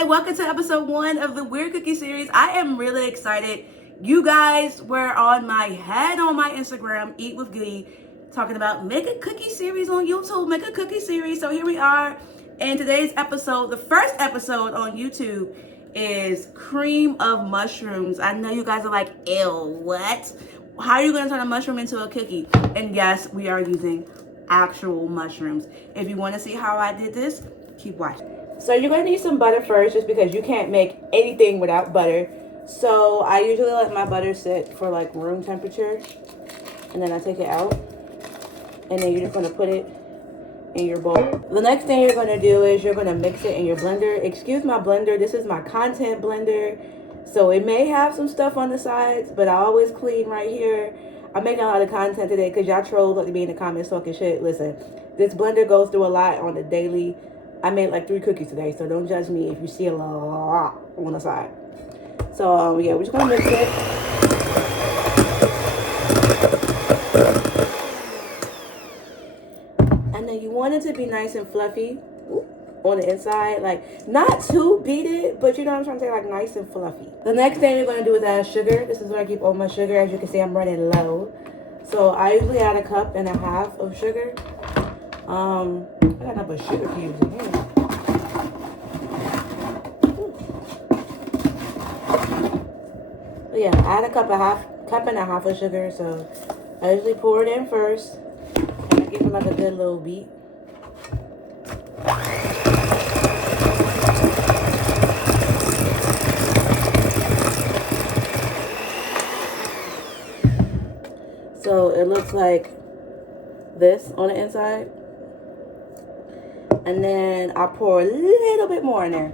Hey, welcome to episode 1 of the Weird Cookie series. I am really excited. You guys were on my head on my Instagram, Eat with Goody, talking about make a cookie series on YouTube, make a cookie series. So here we are. And today's episode, the first episode on YouTube, is cream of mushrooms. I know you guys are like, ew, what? How are you going to turn a mushroom into a cookie? And yes, we are using actual mushrooms. If you want to see how I did this, keep watching. So you're going to need some butter first, just because you can't make anything without butter. So I usually let my butter sit for like room temperature, and then I take it out, and then you're just going to put it in your bowl. The next thing you're going to do is you're going to mix it in your blender. Excuse my blender, this is my content blender, so it may have some stuff on the sides, but I always clean right here. I'm making a lot of content today because y'all trolls like to be in the comments talking shit. Listen, this blender goes through a lot on the daily. I made like 3 cookies today, so don't judge me if you see a lot on the side. So yeah, we're just gonna mix it. And then you want it to be nice and fluffy on the inside, like not too beat it, but you know what I'm trying to say, like nice and fluffy. The next thing you're gonna do is add sugar. This is where I keep all my sugar. As you can see, I'm running low, so I usually add 1.5 cups of sugar. I got nothing but sugar cubes in here. Yeah, add 1.5 cups of sugar. So I usually pour it in first, and I give it like a good little beat. So it looks like this on the inside. And then I pour a little bit more in there.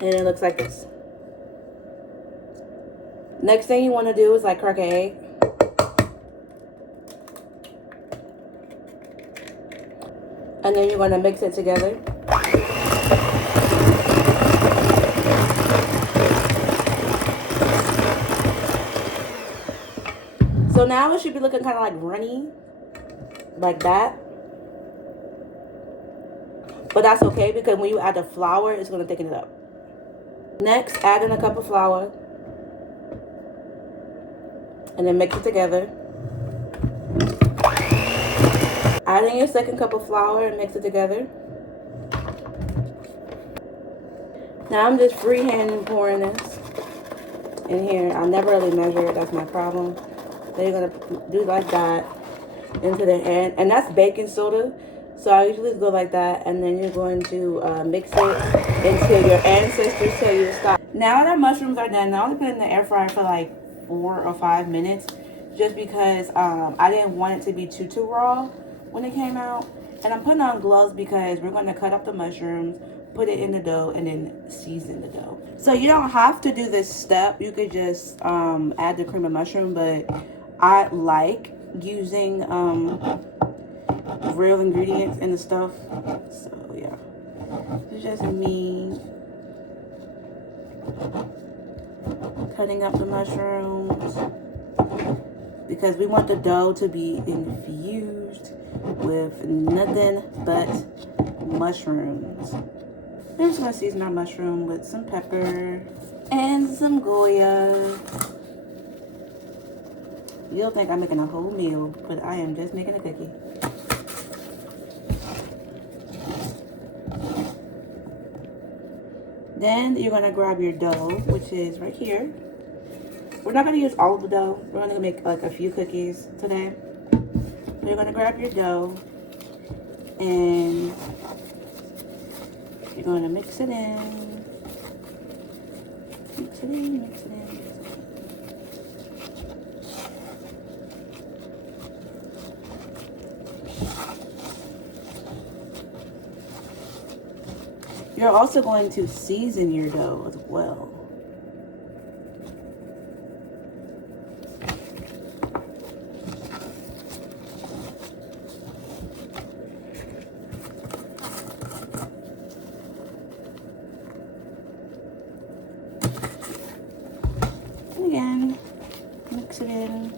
And it looks like this. Next thing you want to do is like crack an egg. And then you're going to mix it together. So now it should be looking kind of like runny, like that. But that's okay, because when you add the flour, it's going to thicken it up. Next, add in 1 cup of flour. And then mix it together. Add in your 2nd cup of flour and mix it together. Now I'm just freehand pouring this in here. I never really measure it, that's my problem. Then you're gonna do like that into the end, and that's baking soda. So I usually go like that, and then you're going to mix it until your ancestors tell you to stop. Now that our mushrooms are done, now I'm gonna put it in the air fryer for like 4 or 5 minutes, just because I didn't want it to be too raw when it came out. And I'm putting on gloves because we're going to cut up the mushrooms, put it in the dough, and then season the dough. So you don't have to do this step. You could just add the cream of mushroom, but I like using real ingredients in the stuff. So yeah, it's just me cutting up the mushrooms, because we want the dough to be infused with nothing but mushrooms. I'm just going to season our mushroom with some pepper and some Goya. You'll think I'm making a whole meal, but I am just making a cookie. Then you're going to grab your dough, which is right here. We're not going to use all of the dough. We're going to make like a few cookies today. But you're going to grab your dough, and you're going to mix it in. Mix it in, mix it in. You're also going to season your dough as well. mix it in.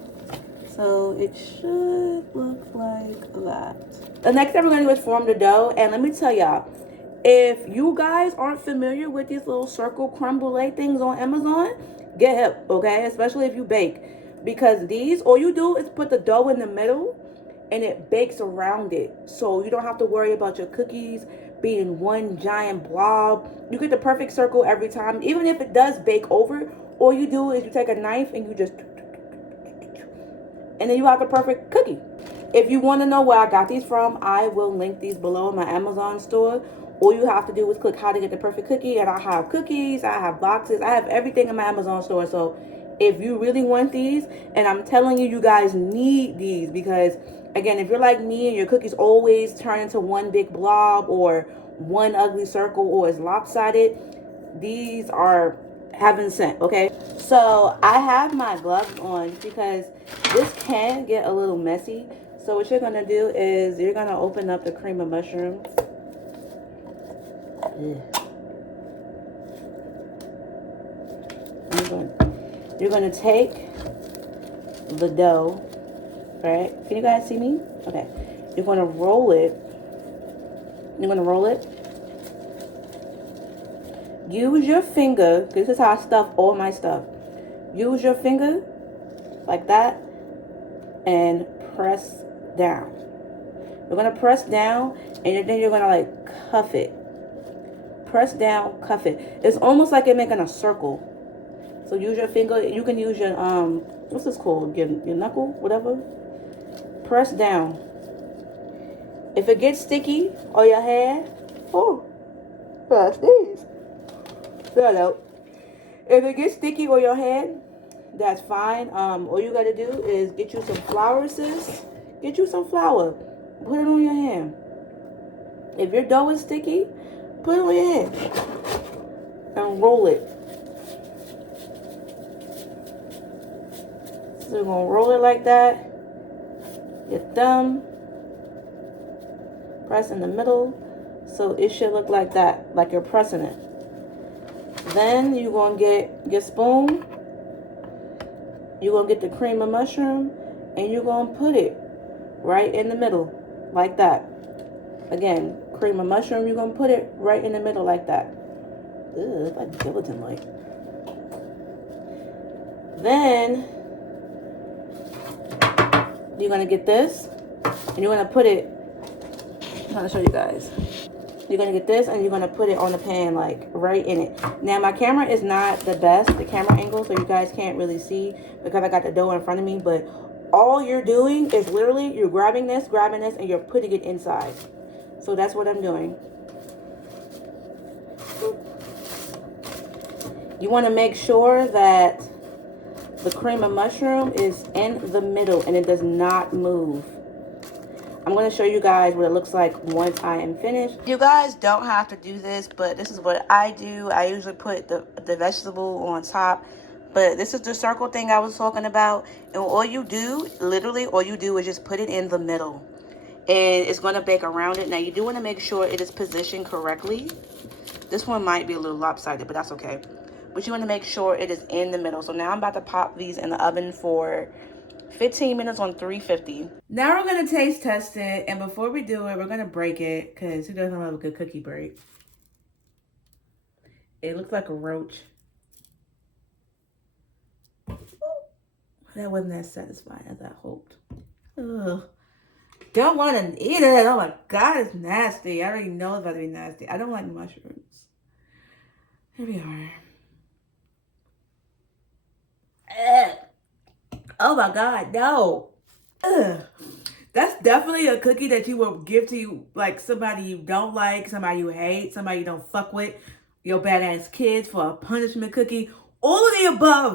So it should look like that. The next thing we're gonna do is form the dough. And let me tell y'all, if you guys aren't familiar with these little circle creme brulee things on Amazon, get hip, okay? Especially if you bake. Because these, all you do is put the dough in the middle and it bakes around it. So you don't have to worry about your cookies being one giant blob. You get the perfect circle every time. Even if it does bake over, all you do is you take a knife and you just, and then you have the perfect cookie. If you want to know where I got these from, I will link these below in my Amazon store. All you have to do is click how to get the perfect cookie, and I have cookies, I have boxes, I have everything in my Amazon store. So if you really want these, and I'm telling you, you guys need these, because again, if you're like me and your cookies always turn into one big blob or one ugly circle or is lopsided, these are heaven sent, okay? So I have my gloves on because this can get a little messy. So what you're gonna do is you're gonna open up the cream of mushroom. You're gonna take the dough, right? Can you guys see me? Okay. You're gonna roll it. You're gonna roll it. Use your finger, because this is how I stuff all my stuff. Use your finger like that and press down. You're gonna press down and then you're gonna like cuff it. Press down, cuff it. It's almost like you're making a circle. So use your finger. You can use your what's this called? Your knuckle, whatever. Press down. If it gets sticky on your hand, sneeze. No. If it gets sticky on your hand, that's fine. All you gotta do is get you some flour, sis. Get you some flour. Put it on your hand. If your dough is sticky, put it on your hand and roll it. So you're gonna roll it like that. Your thumb. Press in the middle. So it should look like that, like you're pressing it. Then you're gonna get your spoon. You're gonna get the cream of mushroom and you're gonna put it right in the middle, like that. Again, cream of mushroom, you're gonna put it right in the middle like that. Ugh, it's like gelatin like. Then you're gonna get this and you're gonna put it, I'm trying to show you guys. You're gonna get this and you're gonna put it on the pan, like right in it. Now my camera is not the best, the camera angle, so you guys can't really see because I got the dough in front of me, but all you're doing is literally you're grabbing this, and you're putting it inside. So that's what I'm doing. You wanna make sure that the cream of mushroom is in the middle and it does not move. I'm going to show you guys what it looks like once I am finished. You guys don't have to do this, but this is what I do. I usually put the vegetable on top, but this is the circle thing I was talking about. And all you do, literally all you do is just put it in the middle. And it's going to bake around it. Now you do want to make sure it is positioned correctly. This one might be a little lopsided, but that's okay. But you want to make sure it is in the middle. So now I'm about to pop these in the oven for 15 minutes on 350. Now we're going to taste test it. And before we do it, we're going to break it. Because who doesn't love a good cookie break? It looks like a roach. That wasn't as satisfying as I hoped. Ugh. Don't want to eat it. Oh my God, it's nasty. I already know it's about to be nasty. I don't like mushrooms. Here we are. Ugh. Oh my God, no. Ugh. That's definitely a cookie that you will give to you, like somebody you don't like, somebody you hate, somebody you don't fuck with, your badass kids for a punishment cookie. All of the above.